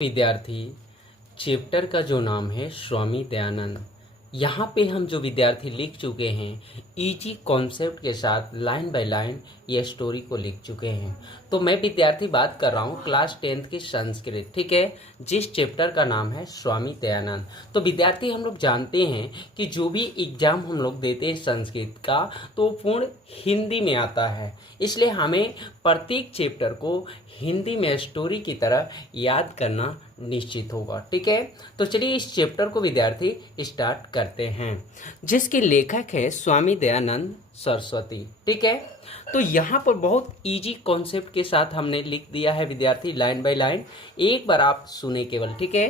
विद्यार्थी चैप्टर का जो नाम है स्वामी दयानंद। यहाँ पे हम जो विद्यार्थी लिख चुके हैं इजी कॉन्सेप्ट के साथ लाइन बाय लाइन ये स्टोरी को लिख चुके हैं। तो मैं विद्यार्थी बात कर रहा हूँ क्लास 10th की संस्कृत, ठीक है, जिस चैप्टर का नाम है स्वामी दयानंद। तो विद्यार्थी हम लोग जानते हैं कि जो भी एग्जाम हम लोग देते हैं संस्कृत का तो पूर्ण हिंदी में आता है, इसलिए हमें प्रत्येक चैप्टर को हिंदी में स्टोरी की तरह याद करना निश्चित होगा, ठीक है। तो चलिए इस चैप्टर को विद्यार्थी स्टार्ट करते हैं, जिसके लेखक है स्वामी दयानंद सरस्वती, ठीक है। तो यहाँ पर बहुत इजी कॉन्सेप्ट के साथ हमने लिख दिया है विद्यार्थी, लाइन बाय लाइन, एक बार आप सुने केवल, ठीक है।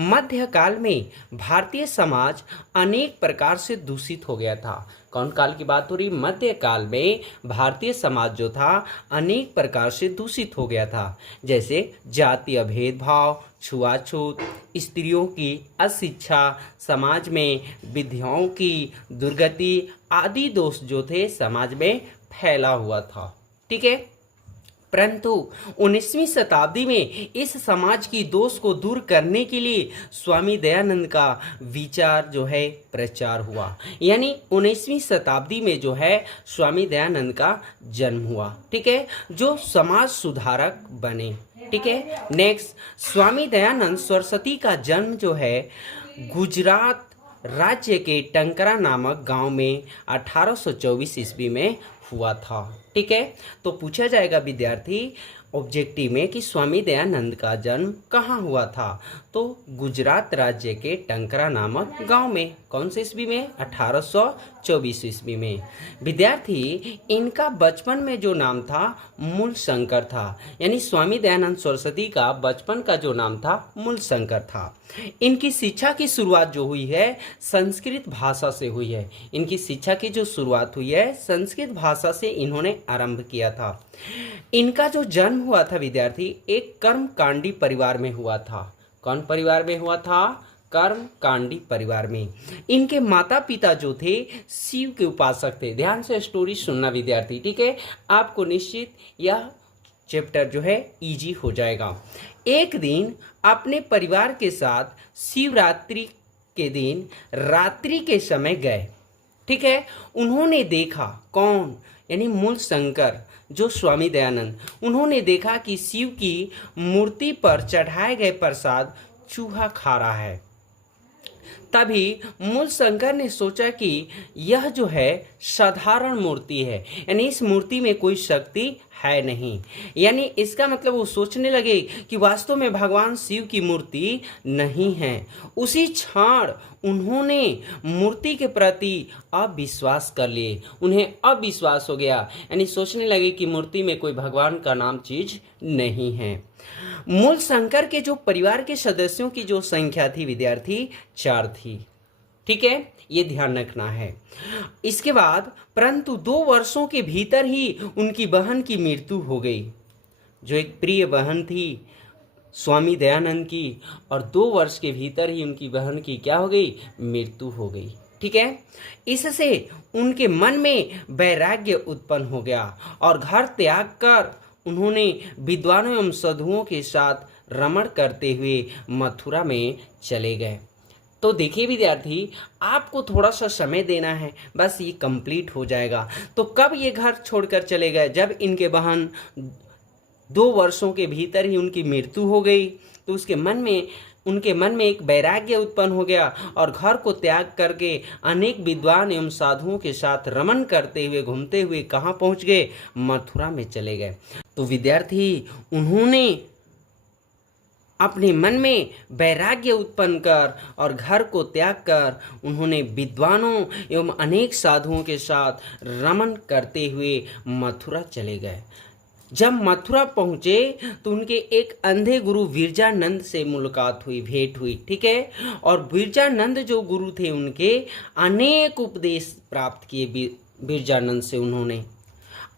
मध्यकाल में भारतीय समाज अनेक प्रकार से दूषित हो गया था। कौन काल की बात हो रही? मध्यकाल में भारतीय समाज जो था अनेक प्रकार से दूषित हो गया था, जैसे जातीय भेदभाव, छुआछूत, स्त्रियों की अशिक्षा, समाज में विधवाओं की दुर्गति आदि दोष जो थे समाज में फैला हुआ था, ठीक है। परंतु 19वीं शताब्दी में इस समाज की दोष को दूर करने के लिए स्वामी दयानंद का विचार जो है प्रचार हुआ, यानी 19वीं शताब्दी में जो है स्वामी दयानंद का जन्म हुआ, ठीक है, जो समाज सुधारक बने, ठीक है। नेक्स्ट, स्वामी दयानंद सरस्वती का जन्म जो है गुजरात राज्य के टंकरा नामक गांव में 1824 ईस्वी में हुआ था, ठीक है। तो पूछा जाएगा विद्यार्थी ऑब्जेक्टिव में कि स्वामी दयानंद का जन्म कहाँ हुआ था, तो गुजरात राज्य के टंकरा नामक गांव में। कौन से ईस्वी में? 1824 ईस्वी में। विद्यार्थी इनका बचपन में जो नाम था मूल शंकर था, यानी स्वामी दयानंद सरस्वती का बचपन का जो नाम था मूल शंकर था। इनकी शिक्षा की शुरुआत जो हुई है संस्कृत भाषा से हुई है। इनकी शिक्षा की जो शुरुआत हुई है संस्कृत भाषा से इन्होंने आरंभ किया था। इनका जो जन्म हुआ था विद्यार्थी एक कर्मकांडी परिवार में हुआ था। कौन परिवार में हुआ था? कर्मकांडी परिवार में। इनके माता पिता जो थे शिव के उपासक थे। ध्यान से स्टोरी सुनना विद्यार्थी, ठीक है, आपको निश्चित यह चैप्टर जो है इजी हो जाएगा। एक दिन अपने परिवार के साथ शिवरात्रि के दिन रात्रि के समय गए, ठीक है। उन्होंने देखा, कौन? यानी मूल शंकर जो स्वामी दयानंद, उन्होंने देखा कि शिव की मूर्ति पर चढ़ाए गए प्रसाद चूहा खा रहा है। तभी मूल शंकर ने सोचा कि यह जो है साधारण मूर्ति है, यानी इस मूर्ति में कोई शक्ति है नहीं, यानी इसका मतलब वो सोचने लगे कि वास्तव में भगवान शिव की मूर्ति नहीं है। उसी क्षण उन्होंने मूर्ति के प्रति अविश्वास कर लिए, उन्हें अविश्वास हो गया, यानी सोचने लगे कि मूर्ति में कोई भगवान का नाम चीज नहीं है। मूल शंकर के जो परिवार के सदस्यों की जो संख्या थी विद्यार्थी 4 थी, ठीक है, ये ध्यान रखना है। इसके बाद परंतु 2 वर्षों के भीतर ही उनकी बहन की मृत्यु हो गई, जो एक प्रिय बहन थी स्वामी दयानंद की, और 2 वर्ष के भीतर ही उनकी बहन की क्या हो गई? मृत्यु हो गई, ठीक है। इससे उनके मन में वैराग्य उत्पन्न हो गया और घर त्याग कर उन्होंने विद्वानों एवं साधुओं के साथ रमण करते हुए मथुरा में चले गए। तो देखिए विद्यार्थी, आपको थोड़ा सा समय देना है, बस ये कंप्लीट हो जाएगा। तो कब ये घर छोड़कर चले गए? जब इनके बहन 2 वर्षों के भीतर ही उनकी मृत्यु हो गई, तो उनके मन में एक वैराग्य उत्पन्न हो गया और घर को त्याग करके अनेक विद्वान एवं साधुओं के साथ रमण करते हुए घूमते हुए कहाँ पहुँच गए? मथुरा में चले गए। तो विद्यार्थी उन्होंने अपने मन में वैराग्य उत्पन्न कर और घर को त्याग कर उन्होंने विद्वानों एवं अनेक साधुओं के साथ रमण करते हुए मथुरा चले गए। जब मथुरा पहुँचे तो उनके एक अंधे गुरु विरजानंद से मुलाकात हुई, भेंट हुई, ठीक है। और विरजानंद जो गुरु थे उनके अनेक उपदेश प्राप्त किए विरजानंद से उन्होंने,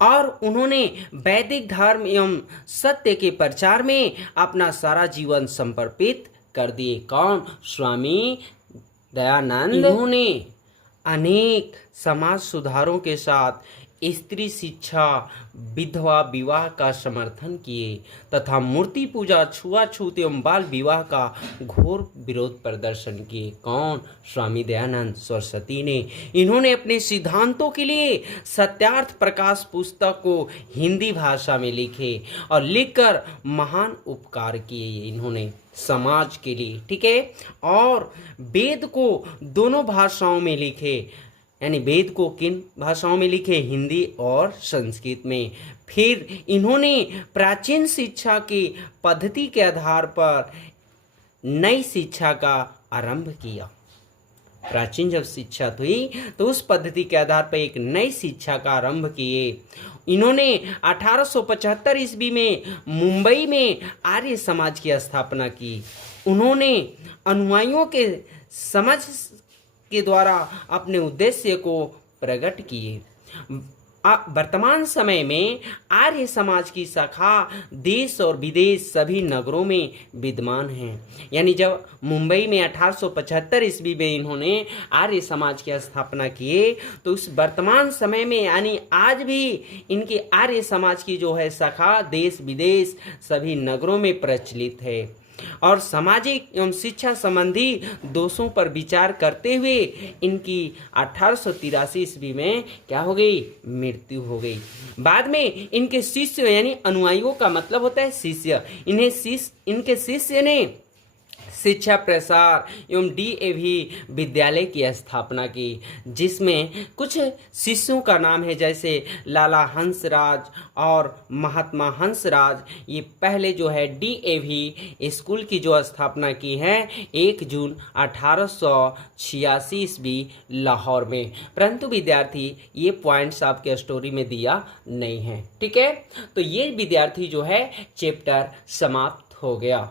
और उन्होंने वैदिक धर्म एवं सत्य के प्रचार में अपना सारा जीवन समर्पित कर दिए। कौन? स्वामी दयानंद। उन्होंने अनेक समाज सुधारों के साथ स्त्री शिक्षा, विधवा विवाह का समर्थन किए तथा मूर्ति पूजा, छुआछूत एवं बाल विवाह का घोर विरोध प्रदर्शन किए। कौन? स्वामी दयानंद सरस्वती ने। इन्होंने अपने सिद्धांतों के लिए सत्यार्थ प्रकाश पुस्तक को हिंदी भाषा में लिखे और लिखकर महान उपकार किए इन्होंने समाज के लिए, ठीक है। और वेद को दोनों भाषाओं में लिखे, यानी वेद को किन भाषाओं में लिखे? हिंदी और संस्कृत में। फिर इन्होंने प्राचीन शिक्षा की पद्धति के आधार पर नई शिक्षा का आरंभ किया। प्राचीन जब शिक्षा हुई तो उस पद्धति के आधार पर एक नई शिक्षा का आरंभ किए। इन्होंने 1875 ईस्वी में मुंबई में आर्य समाज की स्थापना की। उन्होंने अनुयायियों के समझ के द्वारा अपने उद्देश्य को प्रकट किए। वर्तमान समय में आर्य समाज की शाखा देश और विदेश सभी नगरों में विद्यमान है। यानी जब मुंबई में 1875 ईस्वी में इन्होंने आर्य समाज की स्थापना किए तो उस वर्तमान समय में यानी आज भी इनके आर्य समाज की जो है शाखा देश विदेश सभी नगरों में प्रचलित है। और सामाजिक एवं शिक्षा संबंधी दोषों पर विचार करते हुए इनकी 1883 ईस्वी में क्या हो गई? मृत्यु हो गई। बाद में इनके शिष्य यानी अनुयायियों का मतलब होता है शिष्य, इनके शिष्य ने शिक्षा प्रसार एवं डीएवी विद्यालय की स्थापना की, जिसमें कुछ शिष्यों का नाम है जैसे लाला हंसराज और महात्मा हंसराज। ये पहले जो है डीएवी स्कूल की जो स्थापना की है 1 जून 1886 ईस्वी लाहौर में। परंतु विद्यार्थी ये पॉइंट्स आपके स्टोरी में दिया नहीं है, ठीक है। तो ये विद्यार्थी जो है चैप्टर समाप्त हो गया।